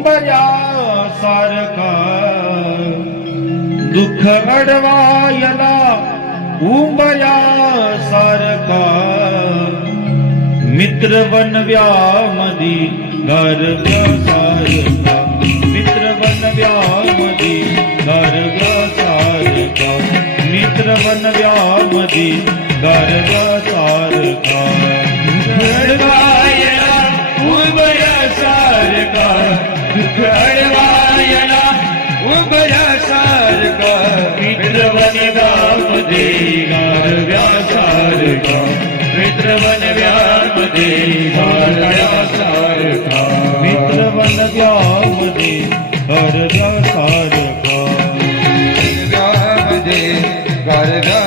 उंबऱ्या सारखा दुःख अडवायला उंबऱ्या सारखा मित्र बनव्यामधी गारव्या सारखा मित्र बनव्यामधी गारव्या सारखा मित्र बनव्यामधी गारव्या सारखा घडवायला उभया सारखा मित्रवन व्यामध्ये गारव्या सारखा मित्रवन व्यामध्ये गारव्या सारखा मित्रवन व्यामध्ये हरव्या सारखा व्यामध्ये गारव्या